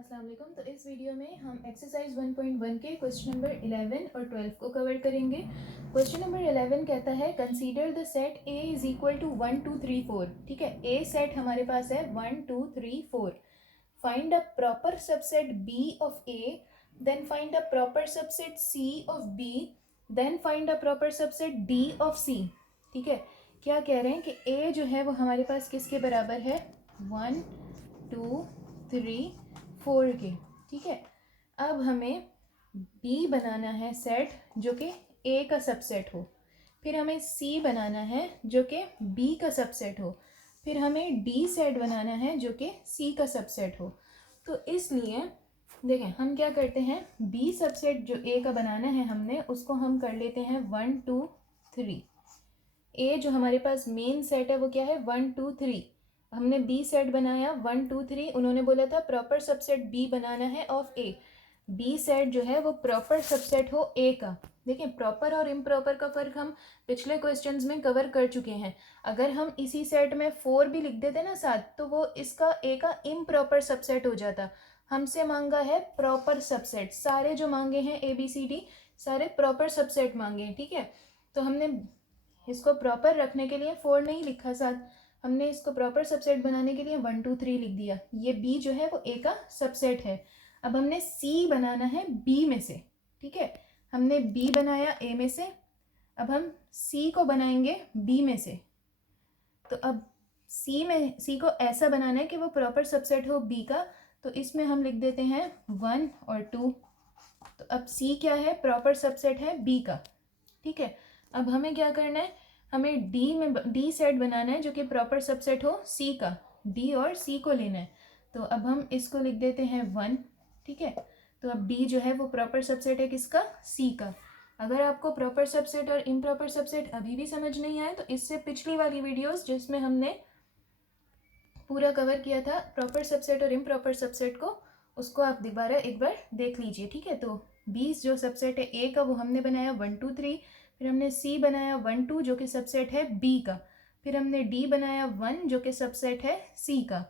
अस्सलाम वालेकुम। तो इस वीडियो में हम एक्सरसाइज 1.1 के क्वेश्चन नंबर 11 और 12 को कवर करेंगे। क्वेश्चन नंबर 11 कहता है consider the set a is equal to 1 2 3 4। ठीक है, ए सेट हमारे पास है 1 2 3 4। Find a proper subset B of A, then find a proper subset C of B, then find a proper subset D of C. ठीक है, क्या कह रहे हैं कि ए जो है वो हमारे पास किसके बराबर है, 1 2 3 4 के। ठीक है, अब हमें बी बनाना है सेट जो कि ए का सबसेट हो, फिर हमें सी बनाना है जो कि बी का सबसेट हो, फिर हमें डी सेट बनाना है जो कि सी का सबसेट हो। तो इसलिए देखें हम क्या करते हैं, बी सबसेट जो ए का बनाना है हमने उसको हम कर लेते हैं 1 2 3। ए जो हमारे पास मेन सेट है वो क्या है 1 2 3। हमने बी सेट बनाया 1 2 3, उन्होंने बोला था प्रॉपर सबसेट बी बनाना है ऑफ ए। बी सेट जो है वो प्रॉपर सबसेट हो ए का। देखें प्रॉपर और इम्प्रॉपर का फर्क हम पिछले क्वेश्चंस में कवर कर चुके हैं। अगर हम इसी सेट में 4 भी लिख देते ना साथ तो वो इसका ए का इम्प्रॉपर सबसेट हो जाता। हमसे मांगा है प्रॉपर सबसेट, सारे जो मांगे हैं ए बी सी डी सारे प्रॉपर सबसेट मांगे हैं। ठीक है, तो हमने इसको प्रॉपर रखने के लिए 4 नहीं लिखा साथ, हमने इसको प्रॉपर सबसेट बनाने के लिए 1 2 3 लिख दिया। ये बी जो है वो ए का सबसेट है। अब हमने सी बनाना है बी में से। ठीक है, हमने बी बनाया ए में से, अब हम सी को बनाएंगे बी में से। तो अब सी को ऐसा बनाना है कि वो प्रॉपर सबसेट हो बी का, तो इसमें हम लिख देते हैं 1 और 2। तो अब सी क्या है, प्रॉपर सबसेट है बी का। ठीक है, अब हमें क्या करना है, हमें डी सेट बनाना है जो कि प्रॉपर सबसेट हो सी का। डी और सी को लेना है, तो अब हम इसको लिख देते हैं 1। ठीक है, तो अब डी जो है वो प्रॉपर सबसेट है किसका, सी का। अगर आपको प्रॉपर सबसेट और इम्प्रॉपर सबसेट अभी भी समझ नहीं आए तो इससे पिछली वाली वीडियोस जिसमें हमने पूरा कवर किया था प्रॉपर सबसेट और इम्प्रॉपर सबसेट को, उसको आप दोबारा एक बार देख लीजिए। ठीक है, तो बी जो सबसेट है ए का वो हमने बनाया 1 2 3, फिर हमने सी बनाया 1 2 जो कि सबसेट है बी का, फिर हमने डी बनाया 1 जो कि सबसेट है सी का।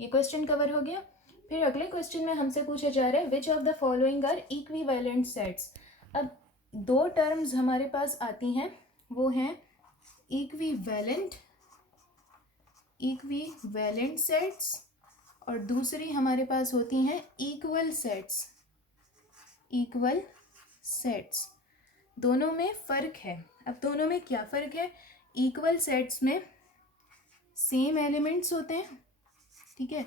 ये क्वेश्चन कवर हो गया। फिर अगले क्वेश्चन में हमसे पूछा जा रहा है which of the following are equivalent sets. अब दो टर्म्स हमारे पास आती हैं, वो हैं इक्विवेलेंट सेट्स और दूसरी हमारे पास होती हैं इक्वल सेट्स। दोनों में फ़र्क है। अब दोनों में क्या फ़र्क है, इक्वल सेट्स में सेम एलिमेंट्स होते हैं। ठीक है,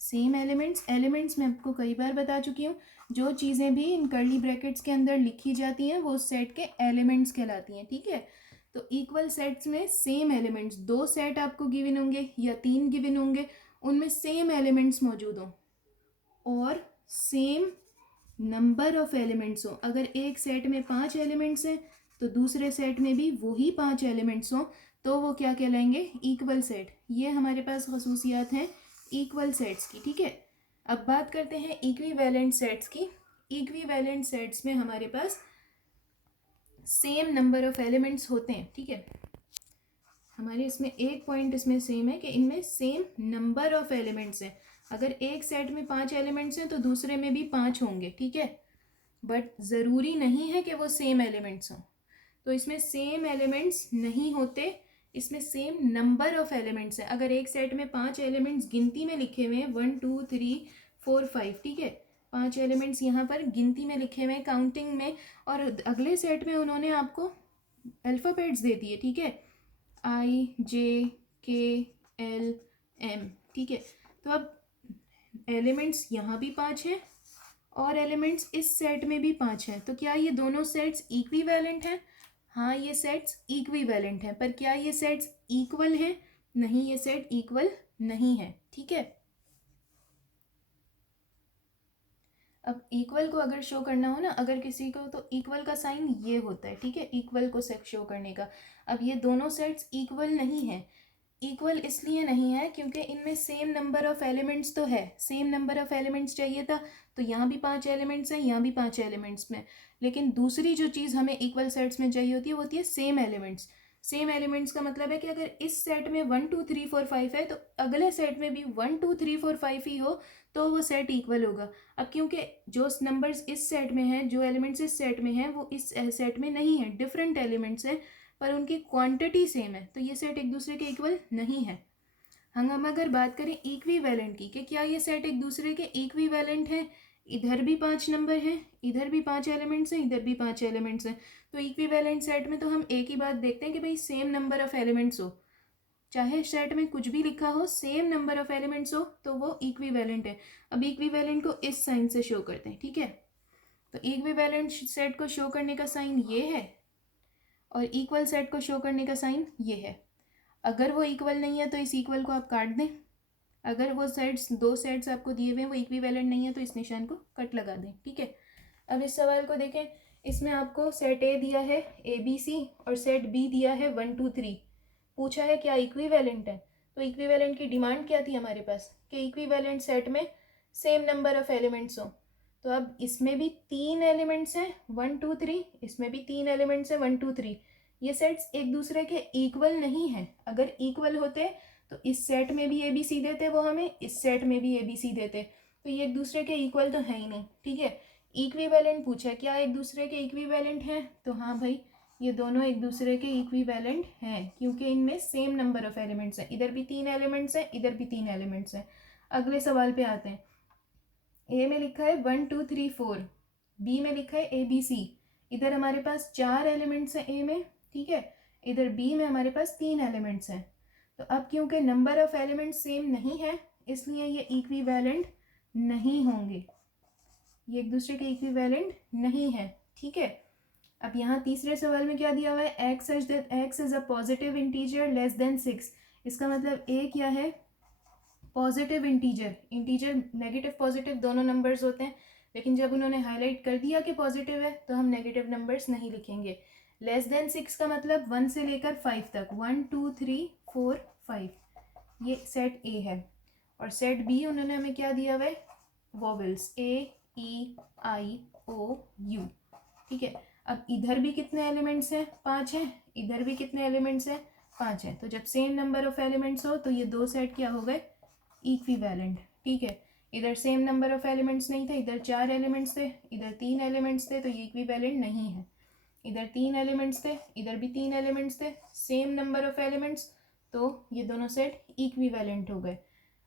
सेम एलिमेंट्स मैं आपको कई बार बता चुकी हूँ, जो चीज़ें भी इन कर्ली ब्रैकेट्स के अंदर लिखी जाती हैं वो उस सेट के एलिमेंट्स कहलाती हैं। ठीक है, तो इक्वल सेट्स में सेम एलिमेंट्स, 2 सेट आपको गिवन होंगे या 3 गिवन होंगे, उनमें सेम एलिमेंट्स मौजूद हों और सेम नंबर ऑफ एलिमेंट्स हो। अगर एक सेट में 5 एलिमेंट्स हैं तो दूसरे सेट में भी वही 5 एलिमेंट्स हों, तो वो क्या कहलाएंगे, इक्वल सेट। ये हमारे पास खसूसियात हैं इक्वल सेट्स की। ठीक है, अब बात करते हैं इक्विवेलेंट सेट्स की। इक्विवेलेंट सेट्स में हमारे पास सेम नंबर ऑफ एलिमेंट्स होते हैं। ठीक है, हमारे इसमें एक पॉइंट इसमें सेम है कि इनमें सेम नंबर ऑफ एलिमेंट्स हैं। अगर एक सेट में 5 एलिमेंट्स हैं तो दूसरे में भी 5 होंगे। ठीक है, बट ज़रूरी नहीं है कि वो सेम एलिमेंट्स हों, तो इसमें सेम एलिमेंट्स नहीं होते, इसमें सेम नंबर ऑफ एलिमेंट्स हैं। अगर एक सेट में 5 एलिमेंट्स गिनती में लिखे हुए हैं 1 2 3 4 5, ठीक है, 5 एलिमेंट्स यहाँ पर गिनती में लिखे हुए हैं काउंटिंग में, और अगले सेट में उन्होंने आपको अल्फ़ाबेट्स दे दिए। ठीक है, I J K L M। ठीक है, तो अब एलिमेंट्स यहाँ भी 5 हैं और एलिमेंट्स इस सेट में भी 5 हैं, तो क्या ये दोनों सेट्स इक्विवेलेंट हैं? हाँ, ये सेट्स इक्विवेलेंट हैं, पर क्या ये सेट्स इक्वल हैं? नहीं, ये सेट इक्वल नहीं है। ठीक है, अब इक्वल को अगर शो करना हो ना अगर किसी को, तो इक्वल का साइन ये होता है। ठीक है, इक्वल को शो करने का। अब ये दोनों सेट्स इक्वल नहीं है। इक्वल इसलिए नहीं है क्योंकि इनमें सेम नंबर ऑफ एलिमेंट्स तो है, सेम नंबर ऑफ एलिमेंट्स चाहिए था, तो यहाँ भी 5 एलिमेंट्स हैं, यहाँ भी 5 एलिमेंट्स में। लेकिन दूसरी जो चीज़ हमें इक्वल सेट्स में चाहिए होती है वो होती है सेम एलिमेंट्स। सेम एलिमेंट्स का मतलब है कि अगर इस सेट में 1 2 3 4 5 है तो अगले सेट में भी 1 2 3 4 5 ही हो, तो वो सेट इक्वल होगा। अब क्योंकि जो नंबर्स इस सेट में हैं, जो एलिमेंट्स इस सेट में हैं, वो इस सेट में नहीं है, डिफरेंट एलिमेंट्स हैं, पर उनकी क्वांटिटी सेम है, तो ये सेट एक दूसरे के इक्वल नहीं है। हम अगर बात करें इक्विवेलेंट की, कि क्या ये सेट एक दूसरे के इक्विवेलेंट है, इधर भी 5 नंबर हैं, इधर भी 5 एलिमेंट्स हैं, इधर भी 5 एलिमेंट्स हैं, तो इक्विवेलेंट सेट में तो हम एक ही बात देखते हैं कि भाई सेम नंबर ऑफ एलिमेंट्स हो, चाहे सेट में कुछ भी लिखा हो, सेम नंबर ऑफ एलिमेंट्स हो, तो वो इक्विवेलेंट है। अब इक्विवेलेंट को इस साइन से शो करते हैं, ठीक है। तो इक्विवेलेंट सेट को शो करने का साइन ये है और इक्वल सेट को शो करने का साइन ये है। अगर वो इक्वल नहीं है तो इस इक्वल को आप काट दें, अगर वो सेट्स, दो सेट्स आपको दिए हुए हैं, वो इक्विवेलेंट नहीं है तो इस निशान को कट लगा दें, ठीक है। अब इस सवाल को देखें, इसमें आपको सेट ए दिया है ABC और सेट बी दिया है 1 2 3, पूछा है क्या इक्विवेलेंट है। तो इक्विवेलेंट की डिमांड क्या थी हमारे पास, कि इक्विवेलेंट सेट में सेम नंबर ऑफ एलिमेंट्स हो। तो अब इसमें भी 3 एलिमेंट्स हैं 1 2 3, इसमें भी 3 एलिमेंट्स हैं 1 2 3, ये सेट्स एक दूसरे के इक्वल नहीं हैं। अगर इक्वल होते तो इस सेट में भी ABC देते वो हमें, इस सेट में भी ABC देते, तो ये एक दूसरे के इक्वल तो है ही नहीं, ठीक है। इक्विवेलेंट पूछा, क्या एक दूसरे के इक्विवेलेंट हैं, तो हाँ भाई ये दोनों एक दूसरे के इक्विवेलेंट हैं, क्योंकि इनमें सेम नंबर ऑफ एलिमेंट्स हैं, इधर भी 3 एलिमेंट्स हैं, इधर भी 3 एलिमेंट्स हैं। अगले सवाल पे आते हैं। ए में लिखा है 1 2 3 4, बी में लिखा है ABC, इधर हमारे पास 4 एलिमेंट्स हैं ए में, ठीक है, इधर बी में हमारे पास 3 एलिमेंट्स हैं। तो अब क्योंकि नंबर ऑफ एलिमेंट्स सेम नहीं है, इसलिए ये इक्विवेलेंट नहीं होंगे, ये एक दूसरे के इक्विवेलेंट नहीं है, ठीक है। अब यहाँ तीसरे सवाल में क्या दिया हुआ है, x is a positive integer less than 6, इसका मतलब ए क्या है, positive integer. Integer negative positive दोनों नंबर्स होते हैं, लेकिन जब उन्होंने हाईलाइट कर दिया कि पॉजिटिव है तो हम नेगेटिव नंबर्स नहीं लिखेंगे। लेस देन 6 का मतलब 1 से लेकर 5 तक, 1 2 3 4 5, ये सेट ए है। और सेट बी उन्होंने हमें क्या दिया हुआ है, वॉवेल्स AEIOU, ठीक है। अब इधर भी कितने एलिमेंट्स हैं, 5 हैं, इधर भी कितने एलिमेंट्स हैं, 5 हैं, तो जब सेम नंबर ऑफ एलिमेंट्स हो तो ये दो सेट क्या हो गए, इक्विवेलेंट, ठीक है। इधर सेम नंबर ऑफ एलिमेंट्स नहीं थे, इधर 4 एलिमेंट्स थे, इधर 3 एलिमेंट्स थे, तो ये इक्विवेलेंट नहीं है। इधर 3 एलिमेंट्स थे, इधर भी 3 एलिमेंट्स थे, सेम नंबर ऑफ एलिमेंट्स, तो ये दोनों सेट इक्विवेलेंट हो गए।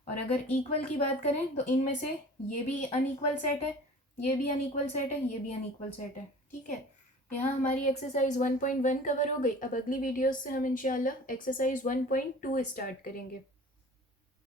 और अगर इक्वल की बात करें तो इनमें से ये भी अनइक्वल सेट है, ये भी अनइक्वल सेट है, ये भी अनइक्वल सेट है, ठीक है। यहाँ हमारी एक्सरसाइज 1.1 कवर हो गई। अब अगली वीडियोस से हम इंशाल्लाह एक्सरसाइज 1.2 स्टार्ट करेंगे।